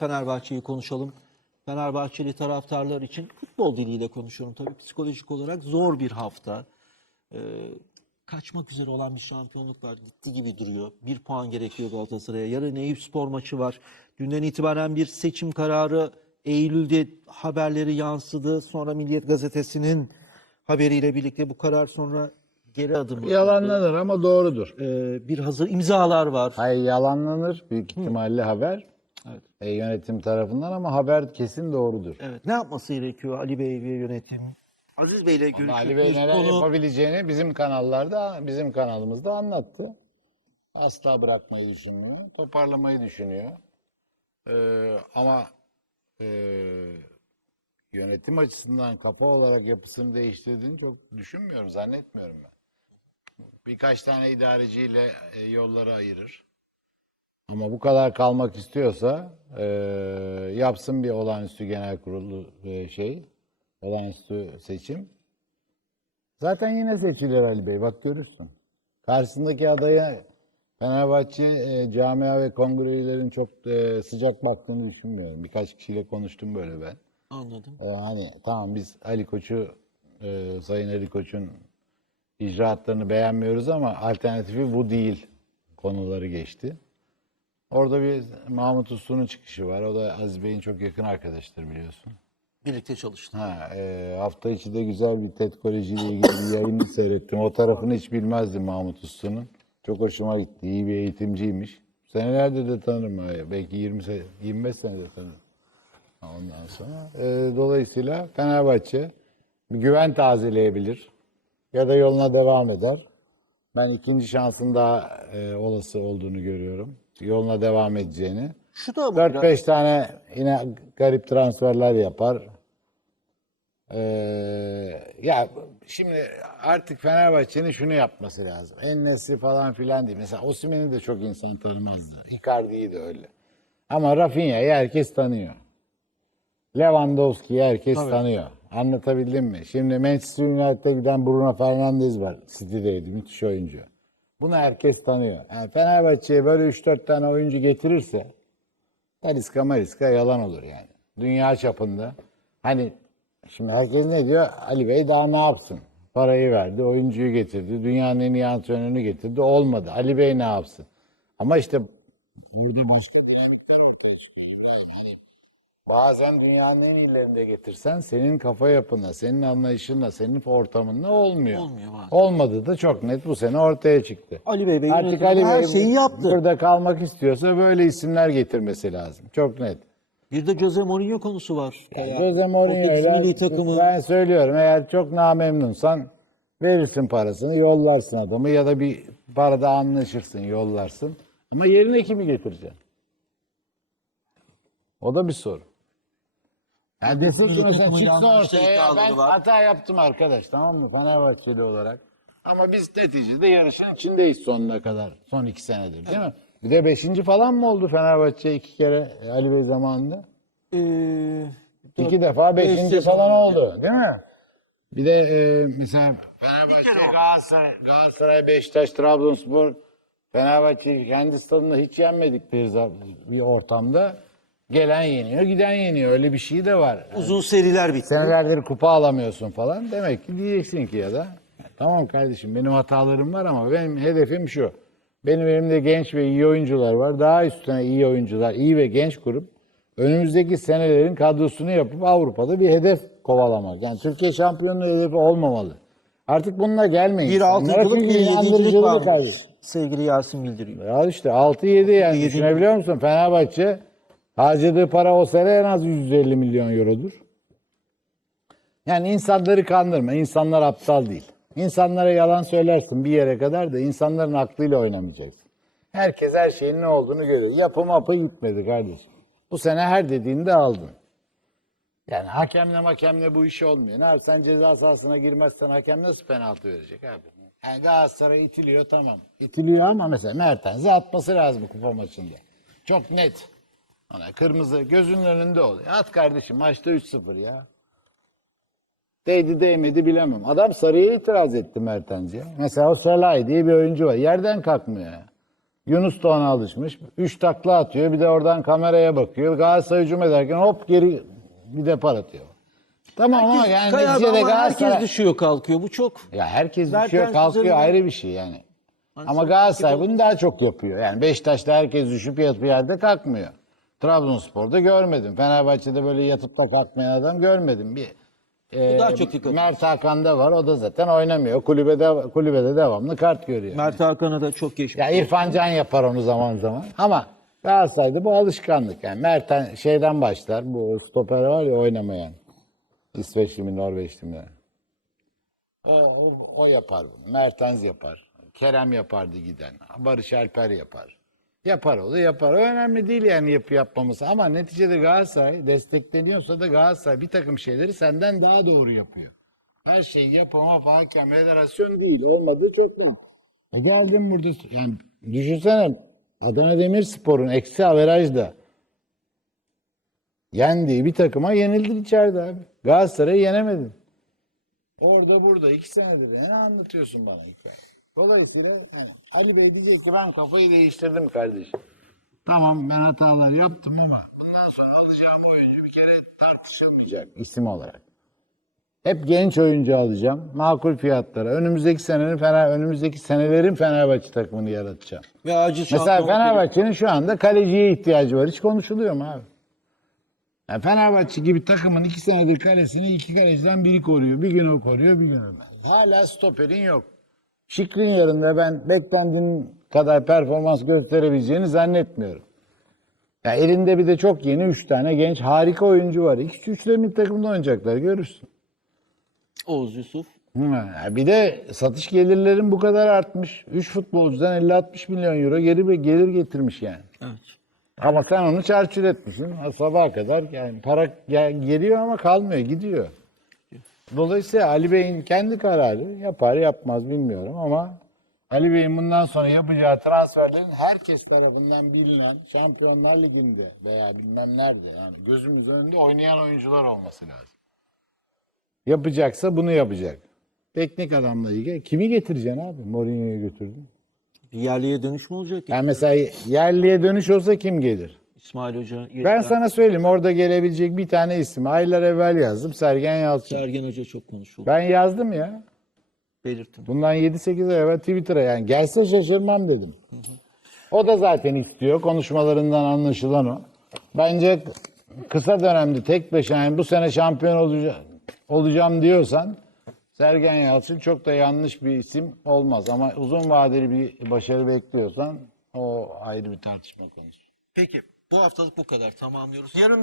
Fenerbahçe'yi konuşalım. Fenerbahçeli taraftarlar için futbol diliyle konuşuyorum tabii psikolojik olarak zor bir hafta. Ee, kaçmak üzere olan bir şampiyonluk var. Gitti gibi duruyor. Bir puan gerekiyor Galatasaray'a. Yarın Eyüp Spor maçı var. Dünden itibaren bir seçim kararı Eylül'de haberleri yansıdı. Sonra Milliyet Gazetesi'nin haberiyle birlikte bu karar sonra geri adım. Yalanlanır ama doğrudur. Ee, bir hazır imzalar var. Hayır yalanlanır büyük ihtimalle haber Evet. e, yönetim tarafından ama haber kesin doğrudur. Evet. Ne yapması gerekiyor Ali Bey ve yönetim? Aziz Bey'le görüştük. Ama Ali Bey neler Konu- yapabileceğini bizim kanallarda, bizim kanalımızda anlattı. Asla bırakmayı düşünmüyor, toparlamayı düşünüyor. Ee, ama e, yönetim açısından kafa olarak yapısını değiştirdiğini çok düşünmüyorum, zannetmiyorum ben. Birkaç tane idareciyle e, yolları ayırır. Ama bu kadar kalmak istiyorsa e, yapsın bir olağanüstü genel kurulu e, şey, olağanüstü seçim. Zaten yine seçilir Ali Bey, bak görürsün. Karşısındaki adaya Fenerbahçe e, camia ve kongre üyelerinin çok e, sıcak baktığını düşünmüyorum. Birkaç kişiyle konuştum böyle ben. Anladım. E, hani tamam biz Ali Koç'u, e, Sayın Ali Koç'un icraatlarını beğenmiyoruz ama alternatifi bu değil konuları geçti. Orada bir Mahmut Uslu'nun çıkışı var. O da Aziz Bey'in çok yakın arkadaştır biliyorsun. Birlikte çalıştık. Ha, e, hafta içi de güzel bir TED Koleji ile ilgili bir yayını seyrettim. O tarafını hiç bilmezdim Mahmut Uslu'nun. Çok hoşuma gitti. İyi bir eğitimciymiş. Senelerde de tanırım. Belki 20 sene, 25 senede tanırım. Ondan sonra. e, dolayısıyla Fenerbahçe güven tazeleyebilir. Ya da yoluna devam eder. Ben ikinci şansın daha e, olası olduğunu görüyorum. Yoluna devam edeceğini. Şu da ama biraz- 4-5 tane yine garip transferler yapar. Ee, ya şimdi artık Fenerbahçe'nin şunu yapması lazım. Ennesi falan filan değil. Mesela Osimhen'i de çok insan tanımazdı. Icardi'yi de öyle. Ama Rafinha'yı herkes tanıyor. Lewandowski'yi herkes tanıyor. Anlatabildim mi? Şimdi Manchester United'e giden Bruno Fernandes var. City'deydi. Müthiş oyuncu. Bunu herkes tanıyor. Yani Fenerbahçe'ye böyle 3-4 tane oyuncu getirirse Taliska mariska yalan olur yani. Dünya çapında. Hani şimdi herkes ne diyor? Ali Bey daha ne yapsın? Parayı verdi, oyuncuyu getirdi, dünyanın en iyi antrenörünü getirdi. Olmadı. Ali Bey ne yapsın? Ama işte burada başka dinamikler ortaya çıkıyor. Hani bazen dünyanın en iyilerini de getirsen senin kafa yapına, senin anlayışınla, senin ortamınla olmuyor. Olmuyor bazen. Olmadı da çok net bu sene ortaya çıktı. Ali Bey ve Artık Ali her Bey şeyi yaptı. burada kalmak istiyorsa böyle isimler getirmesi lazım. Çok net. Bir de Jose Mourinho konusu var. Jose Mourinho'yla takımı ben söylüyorum eğer çok namemnunsan verirsin parasını yollarsın adamı ya da bir parada anlaşırsın yollarsın. Ama yerine kimi getireceksin? O da bir soru. Yani desin ki mesela çıksa ortaya ya iddiaları ben hata yaptım arkadaş tamam mı Fenerbahçeli olarak. Ama biz neticede yarışın içindeyiz sonuna kadar. Son iki senedir değil mi? Bir de beşinci falan mı oldu Fenerbahçe iki kere e, Ali Bey zamanında? Ee, İki defa beş beşinci sezon falan oldu değil mi? Bir de e, mesela Fenerbahçe, Galatasaray, Galatasaray, Beşiktaş, Trabzonspor, Fenerbahçe kendi stadında hiç yenmedik bir, bir ortamda. Gelen yeniyor, giden yeniyor. Öyle bir şey de var. uzun seriler bitti. Senelerdir kupa alamıyorsun falan. Demek ki diyeceksin ki ya da tamam kardeşim benim hatalarım var ama benim hedefim şu. Benim elimde genç ve iyi oyuncular var. Daha üstüne iyi oyuncular, iyi ve genç kurup önümüzdeki senelerin kadrosunu yapıp Avrupa'da bir hedef kovalamak. Yani Türkiye şampiyonluğu hedefi olmamalı. Artık bununla gelmeyin. Bir altı Bunlar yıllık çünkü bir yedincilik varmış. Sevgili Yasin bildiriyor. Ya işte 6-7 yani düşünebiliyor musun? Fenerbahçe harcadığı para o sene en az 150 milyon eurodur. Yani insanları kandırma. İnsanlar aptal değil. İnsanlara yalan söylersin bir yere kadar da insanların aklıyla oynamayacaksın. Herkes her şeyin ne olduğunu görüyor. Yapı mapı gitmedi kardeşim. Bu sene her dediğinde aldın. Yani hakemle hakemle bu iş olmuyor. Ne abi sen ceza sahasına girmezsen hakem nasıl penaltı verecek abi? Yani Galatasaray itiliyor tamam. İtiliyor ama mesela Mertens'e atması lazım kupa maçında. Çok net. Ona kırmızı gözünün önünde oluyor. At kardeşim maçta 3-0 ya. Değdi değmedi bilemem. Adam sarıya itiraz etti Mertens ya. Mesela o Salay diye bir oyuncu var. Yerden kalkmıyor ya. Yunus da ona alışmış. Üç takla atıyor. Bir de oradan kameraya bakıyor. Galatasaray hücum ederken hop geri bir depar atıyor. Tamam ama yani Kaya neticede Galatasaray... herkes düşüyor kalkıyor. Bu çok Ya herkes Mertens düşüyor kalkıyor üzerinden- ayrı bir şey yani. Hani Ama Galatasaray bunu daha çok yapıyor. Yani Beşiktaş'ta herkes düşüp yatıp yerde kalkmıyor. Trabzonspor'da görmedim. Fenerbahçe'de böyle yatıp da kalkmayan adam görmedim. Bir e, daha çok dikkat- Mert Hakan'da var. O da zaten oynamıyor. Kulübede kulübede devamlı kart görüyor. Mert Hakan'a da çok geçmiş. Ya İrfan Can yapar onu zaman zaman. Ama Galatasaray'da bu alışkanlık. Yani Mert şeyden başlar. Bu stoper var ya oynamayan. İsveçli mi Norveçli mi? O, o, o yapar bunu. Mertens yapar. Kerem yapardı giden. Barış Alper yapar. Yapar o da yapar. Önemli değil yani yapı yapmaması. Ama neticede Galatasaray destekleniyorsa da Galatasaray bir takım şeyleri senden daha doğru yapıyor. Her şeyi yapama hakem federasyon değil. Olmadığı çok net. E geldim burada yani düşünsene Adana Demirspor'un eksi averajda yendiği bir takıma yenildin içeride abi. Galatasaray'ı yenemedin. Orada burada iki senedir ne anlatıyorsun bana hikaye? Dolayısıyla hani Ali Bey diyecek ki ben kafayı değiştirdim kardeşim. Tamam ben hatalar yaptım ama bundan sonra alacağım oyuncu bir kere tartışamayacak isim olarak. Hep genç oyuncu alacağım. Makul fiyatlara. Önümüzdeki senenin Fener, önümüzdeki senelerin Fenerbahçe takımını yaratacağım. Ve acil Mesela Fenerbahçe'nin şu anda kaleciye ihtiyacı var. Hiç konuşuluyor mu abi? Yani Fenerbahçe gibi takımın iki senedir kalesini iki kaleciden biri koruyor. Bir gün o koruyor, bir gün o. Hala stoperin yok. Şikrin yarında ben beklentinin kadar performans gösterebileceğini zannetmiyorum. Ya elinde bir de çok yeni üç tane genç harika oyuncu var. İkisi üçlerinin takımda oynayacaklar görürsün. Oğuz Yusuf. Ha, bir de satış gelirlerin bu kadar artmış. 3 futbolcudan 50-60 milyon euro geri bir gelir getirmiş yani. Evet. Ama sen onu çarçur etmişsin. Ha, Sabaha kadar yani para gel- geliyor ama kalmıyor, gidiyor. Dolayısıyla Ali Bey'in kendi kararı yapar yapmaz bilmiyorum ama Ali Bey'in bundan sonra yapacağı transferlerin herkes tarafından bilinen Şampiyonlar Ligi'nde veya bilmem nerede yani gözümüzün önünde oynayan oyuncular olması lazım. Yapacaksa bunu yapacak. Teknik adamla ilgili kimi getireceksin abi? Mourinho'yu götürdün. Bir yerliye dönüş mü olacak? Yani mesela yerliye dönüş olsa kim gelir? İsmail Hoca. Ben sana söyleyeyim orada gelebilecek bir tane isim. Aylar evvel yazdım Sergen Yalçın. Sergen Hoca çok konuşuldu. Ben yazdım ya. Belirttim. Bundan 7-8 ay evvel Twitter'a yani gelse şaşırmam dedim. O da zaten istiyor. Konuşmalarından anlaşılan o. Bence kısa dönemde tek başına yani bu sene şampiyon olacağım, olacağım diyorsan Sergen Yalçın çok da yanlış bir isim olmaz. Ama uzun vadeli bir başarı bekliyorsan o ayrı bir tartışma konusu. Peki bu haftalık bu kadar tamamlıyoruz. Yarın